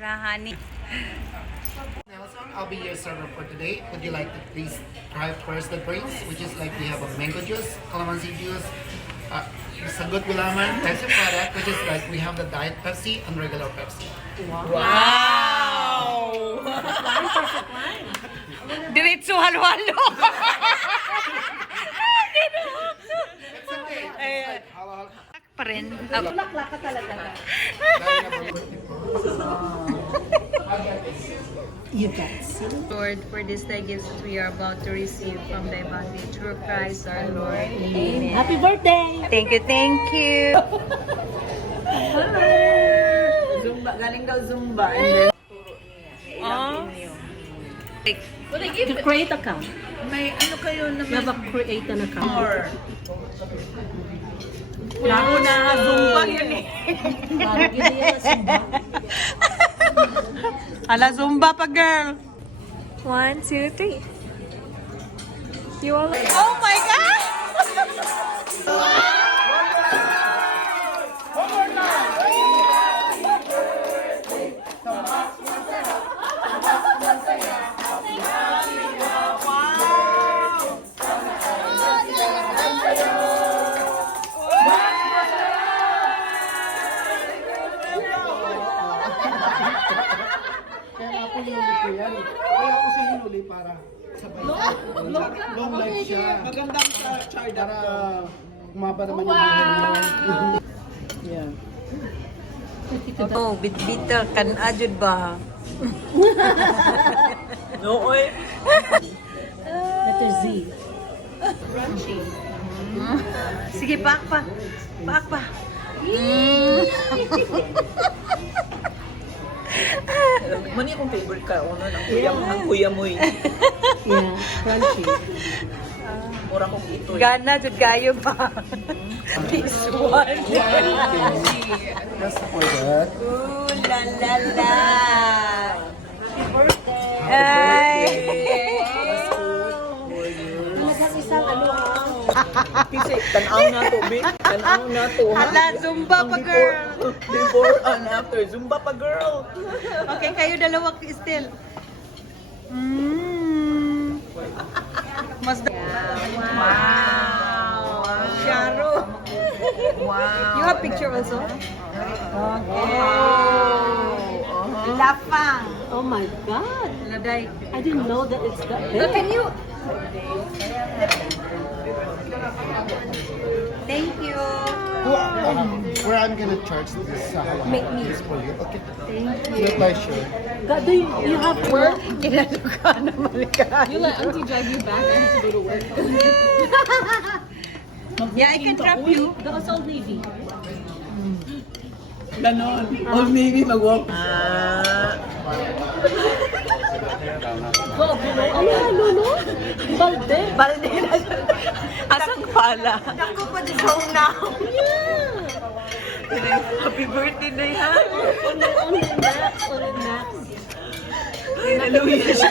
honey. Nelson, I'll be your server for today. Would you like to please try first the drinks, which is like we have a mango juice, calamansi juice, sagut gulaman, Pepsi product, which is like we have the diet Pepsi and regular Pepsi. Wow! Diretso halo-halo. It's okay. It's like halal. Pa rin. Laklak ka talaga. You guys. Lord, for this day gifts that we are about to receive from thy body through Christ our Lord. Amen. Happy birthday! Thank you, thank you. Zumba, galing daw Zumba. Oh. To create account. May ano kayo You have a create an account. Or lalo na Zumba yun eh. Parang gini yung Zumba. Ala Zumba pa girl. 1, 2, 3. You all. Oh my God! Kaya ako hinuli ko yan. Kaya ako siya hinuli para sabay. Long life siya. Magandang sa child. Para umaba naman yung buhay niya. Oh, bit-bita kan ajud ba? Nooy. Letter Z. Sige, paak pa. Paak pa. Mani akong favorite ka, ano, ang kuya mo eh. Yeah, crunchy. Mura kong ito eh. Gana, jud kayo ba? This one. Just for that. Ooh, la la la. Happy birthday. Ay. Talagang isang ano Kasi tanaw na to, babe. Tanaw na to. ha? Hala, Zumba Ang pa, girl. Before and after. Zumba pa, girl. Okay, kayo dalawa still. Mm. Mas wow. Sharo. Wow. You have picture also? Okay. Lafang. Oh my God! Laday. I didn't know that it's that So big. can you? Thank you. Where I'm gonna charge this Make me. this for you. Okay. Thank Your pleasure. God, do you have work? Kinaluka naman ka. You let auntie drive you back. I have to go to work. Yeah, I can drop you. The Old Navy. Ganon. Old Navy mag-walk. Ano, no? Balde. Balde na siya. Asang pala? Ako pa din sa unaw. Happy birthday na yan. On the max. Hallelujah siya.